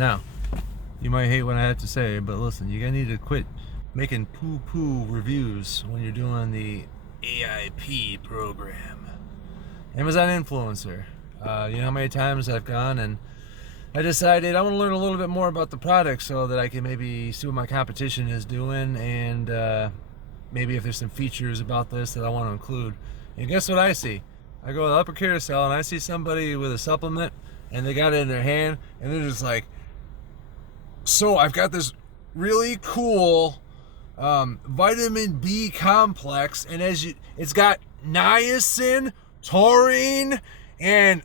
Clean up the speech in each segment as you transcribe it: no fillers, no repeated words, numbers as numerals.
Now, you might hate what I have to say, but listen, you're gonna need to quit making poo-poo reviews when you're doing the AIP program. Amazon Influencer. You know how many times I've gone and I decided I want to learn a little bit more about the product so that I can maybe see what my competition is doing, and maybe if there's some features about this that I want to include. And guess what I see? I go to the upper carousel and I see somebody with a supplement and they got it in their hand and they're just like, so I've got this really cool vitamin B complex, and it's got niacin, taurine, and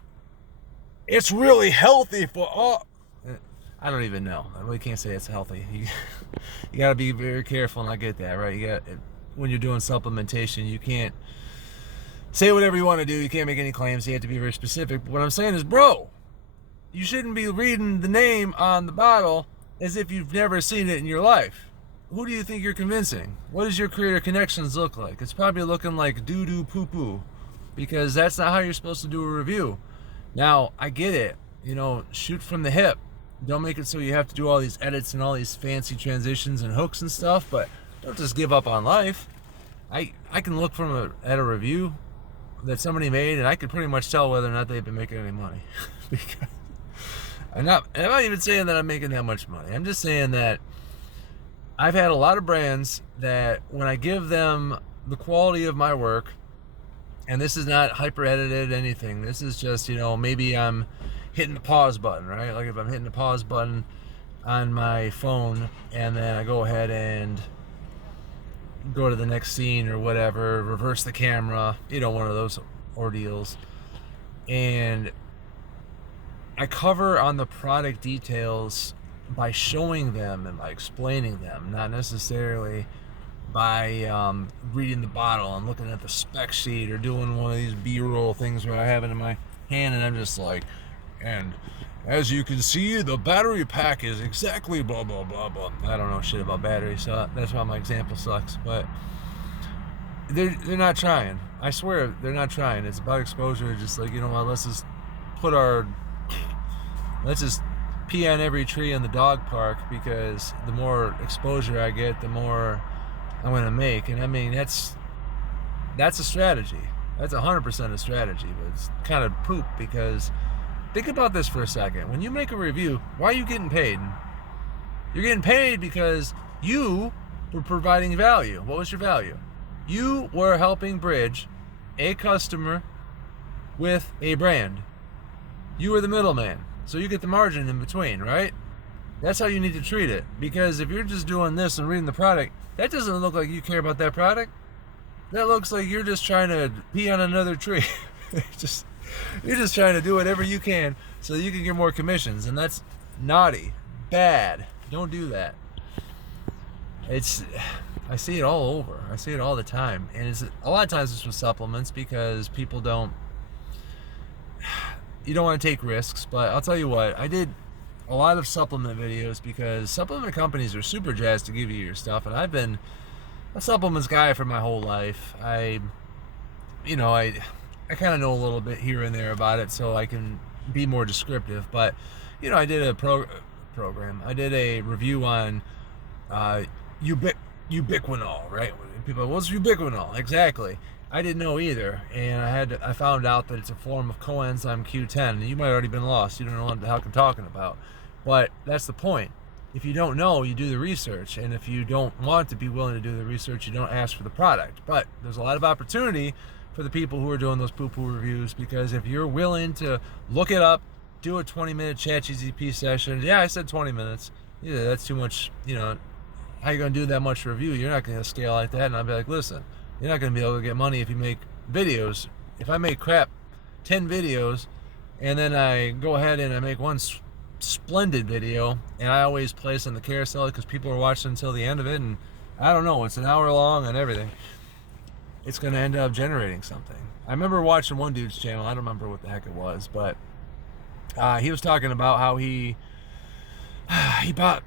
it's really healthy for all. I don't even know. I really can't say it's healthy. You got to be very careful, and I get that, right? When you're doing supplementation, you can't say whatever you want to do. You can't make any claims. You have to be very specific. But what I'm saying is, bro, you shouldn't be reading the name on the bottle as if you've never seen it in your life. Who do you think you're convincing? What does your creator connections look like? It's probably looking like doo-doo poo-poo, because that's not how you're supposed to do a review. Now, I get it. Shoot from the hip. Don't make it so you have to do all these edits and all these fancy transitions and hooks and stuff, but don't just give up on life. I can look at a review that somebody made, and I can pretty much tell whether or not they've been making any money. Because I'm not even saying that I'm making that much money. I'm just saying that I've had a lot of brands that when I give them the quality of my work, and this is not hyper edited anything, this is just, maybe I'm hitting the pause button, right? Like if I'm hitting the pause button on my phone and then I go ahead and go to the next scene or whatever, reverse the camera, one of those ordeals, and I cover on the product details by showing them and by explaining them, not necessarily by reading the bottle and looking at the spec sheet or doing one of these B-roll things where I have it in my hand and I'm just like, and as you can see, the battery pack is exactly blah, blah, blah, blah. I don't know shit about batteries, so that's why my example sucks. But they're not trying. I swear, they're not trying. It's about exposure. Just like, let's just pee on every tree in the dog park, because the more exposure I get, the more I'm going to make. And I mean, that's a strategy. That's 100% a strategy, but it's kind of poop, because think about this for a second. When you make a review, why are you getting paid? You're getting paid because you were providing value. What was your value? You were helping bridge a customer with a brand. You were the middleman, so you get the margin in between, right? That's how you need to treat it, because if you're just doing this and reading the product, that doesn't look like you care about that product. That looks like you're just trying to pee on another tree. You're just trying to do whatever you can so you can get more commissions, and that's naughty, bad. Don't do that. I see it all over. I see it all the time, and a lot of times it's with supplements, because people you don't want to take risks. But I'll tell you what, I did a lot of supplement videos because supplement companies are super jazzed to give you your stuff, and I've been a supplements guy for my whole life. I kind of know a little bit here and there about it, so I can be more descriptive. But I did a program. I did a review on ubiquinol, right? People are, what's ubiquinol exactly? I didn't know either, and I found out that it's a form of coenzyme Q10. And you might have already been lost. You don't know what the heck I'm talking about, but that's the point. If you don't know, you do the research, and if you don't want to be willing to do the research, you don't ask for the product. But there's a lot of opportunity for the people who are doing those poo-poo reviews, because if you're willing to look it up, do a 20-minute ChatGPT session. Yeah, I said 20 minutes. Yeah, that's too much. How you going to do that much review? You're not going to scale like that. And I'll be like, listen, you're not going to be able to get money if you make videos. If I make 10 videos, and then I go ahead and I make one splendid video, and I always place on the carousel because people are watching until the end of it, and I don't know, it's an hour long and everything, it's going to end up generating something. I remember watching one dude's channel, I don't remember what the heck it was, but he was talking about how he bought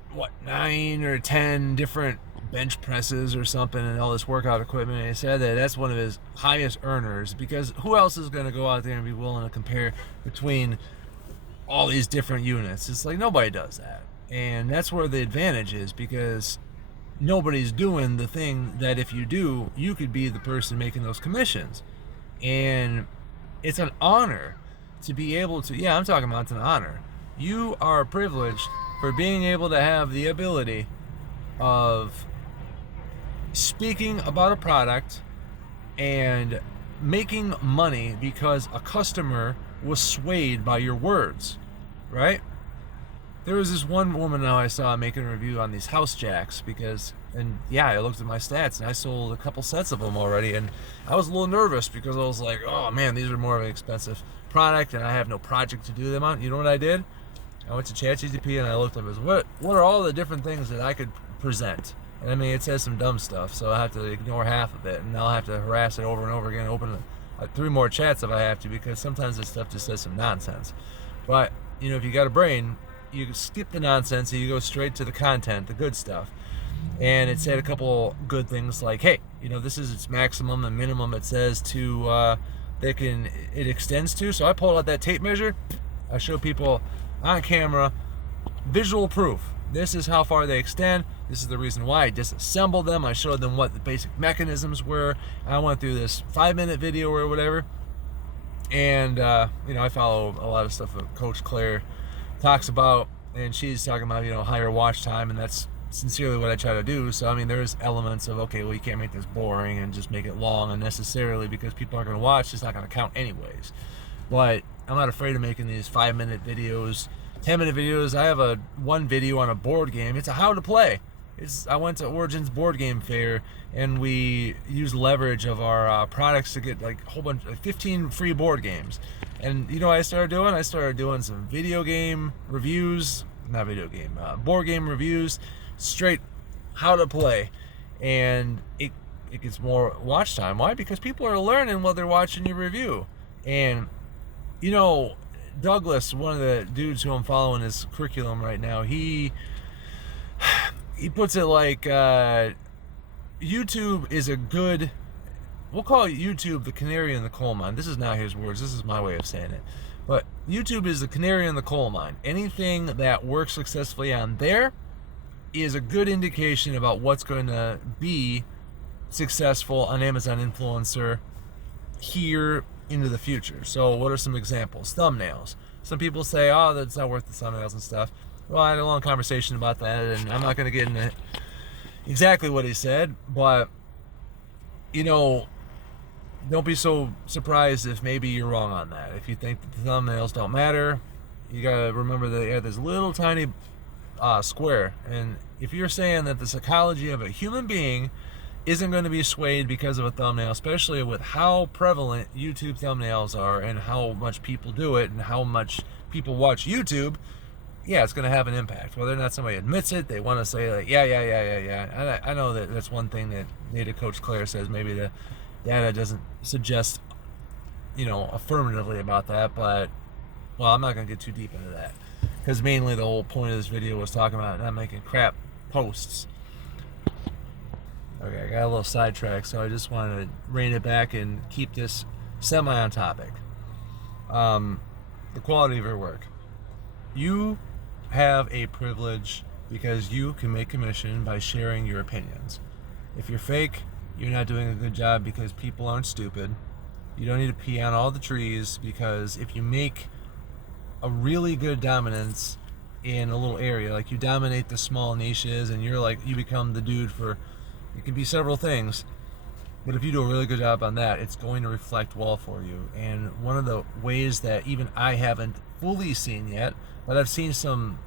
9 or 10 different bench presses or something and all this workout equipment, and he said that that's one of his highest earners, because who else is going to go out there and be willing to compare between all these different units. It's like nobody does that. And that's where the advantage is, because nobody's doing the thing that if you do, you could be the person making those commissions. And it's an honor to be able to, yeah, I'm talking about it's an honor. You are privileged for being able to have the ability of speaking about a product and making money because a customer was swayed by your words, right? There was this one woman now I saw making a review on these house jacks and yeah, I looked at my stats and I sold a couple sets of them already, and I was a little nervous because I was like, oh man, these are more of an expensive product and I have no project to do them on. You know what I did? I went to ChatGPT and I looked up as what are all the different things that I could present. And I mean, it says some dumb stuff, so I have to ignore half of it, and I'll have to harass it over and over again, open 3 more chats if I have to, because sometimes this stuff just says some nonsense. But, you know, if you got a brain, you skip the nonsense and you go straight to the content, the good stuff. And it said a couple good things like, hey, you know, this is its maximum and minimum it says to, it extends to. So I pulled out that tape measure. I show people on camera, visual proof. This is how far they extend. This is the reason why. I disassembled them. I showed them what the basic mechanisms were. I went through this 5-minute video or whatever. And, you know, I follow a lot of stuff that Coach Claire talks about. And she's talking about, you know, higher watch time. And that's sincerely what I try to do. So, I mean, there's elements of, okay, well, you can't make this boring and just make it long unnecessarily because people aren't going to watch. It's not going to count anyways. But I'm not afraid of making these 5-minute videos, 10-minute videos. I have one video on a board game. It's a how to play. I went to Origins board game fair, and we used leverage of our products to get like a whole bunch, like 15 free board games. And you know what I started doing? I started doing some video game reviews, board game reviews, straight how to play. And it gets more watch time. Why? Because people are learning while they're watching your review. And, you know, Douglas, one of the dudes who I'm following his curriculum right now, he puts it like YouTube is a good, we'll call YouTube the canary in the coal mine. This is not his words, this is my way of saying it. But YouTube is the canary in the coal mine. Anything that works successfully on there is a good indication about what's going to be successful on Amazon Influencer here into the future. So what are some examples? Thumbnails. Some people say, oh, that's not worth the thumbnails and stuff. Well, I had a long conversation about that, and I'm not going to get into exactly what he said, but, you know, don't be so surprised if maybe you're wrong on that. If you think that the thumbnails don't matter, you got to remember that they have this little tiny square, and if you're saying that the psychology of a human being isn't going to be swayed because of a thumbnail, especially with how prevalent YouTube thumbnails are and how much people do it and how much people watch YouTube, yeah, it's going to have an impact. Whether or not somebody admits it, they want to say like, yeah. I know that that's one thing that Data Coach Claire says. Maybe the data doesn't suggest, you know, affirmatively about that, but, well, I'm not going to get too deep into that, because mainly the whole point of this video was talking about not making crap posts. Okay, I got a little sidetracked, so I just wanted to rein it back and keep this semi on topic. The quality of your work. You have a privilege because you can make commission by sharing your opinions. If you're fake, you're not doing a good job because people aren't stupid. You don't need to pee on all the trees, because if you make a really good dominance in a little area, like you dominate the small niches and you become the dude for, it can be several things, but if you do a really good job on that, it's going to reflect well for you. And one of the ways that even I haven't fully seen yet, but I've seen some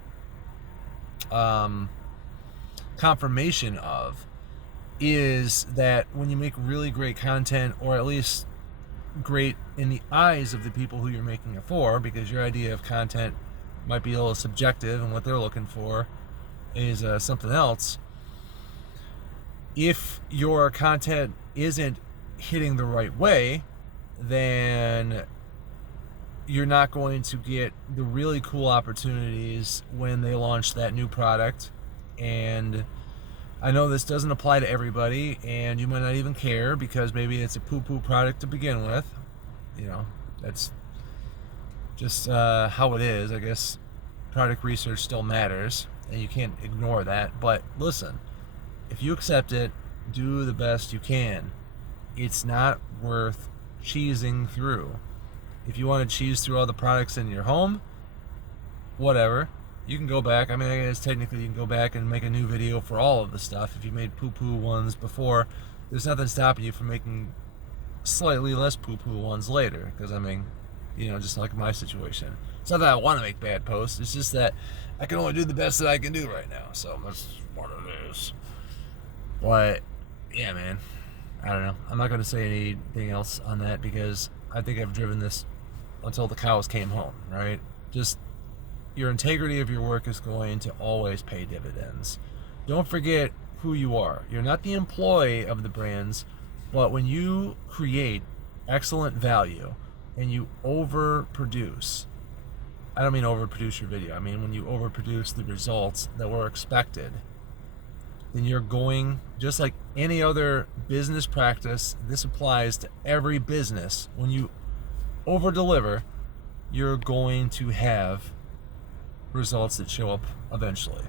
confirmation of, is that when you make really great content, or at least great in the eyes of the people who you're making it for, because your idea of content might be a little subjective and what they're looking for is something else. If your content isn't hitting the right way, then you're not going to get the really cool opportunities when they launch that new product. And I know this doesn't apply to everybody, and you might not even care because maybe it's a poo-poo product to begin with. You know, that's just how it is. I guess product research still matters, and you can't ignore that. But listen, if you accept it, do the best you can. It's not worth cheesing through. If you want to cheese through all the products in your home, whatever. You can go back. I mean, I guess technically you can go back and make a new video for all of the stuff. If you made poo-poo ones before, there's nothing stopping you from making slightly less poo-poo ones later. Because, I mean, just like my situation. It's not that I want to make bad posts. It's just that I can only do the best that I can do right now. So that's what it is. But, yeah, man. I don't know. I'm not going to say anything else on that because I think I've driven this until the cows came home, right? Just your integrity of your work is going to always pay dividends. Don't forget who you are. You're not the employee of the brands, but when you create excellent value and you overproduce, I don't mean overproduce your video, I mean when you overproduce the results that were expected, then you're going, just like any other business practice, this applies to every business. When you over-deliver, you're going to have results that show up eventually.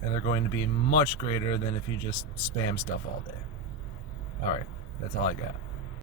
And they're going to be much greater than if you just spam stuff all day. Alright, that's all I got.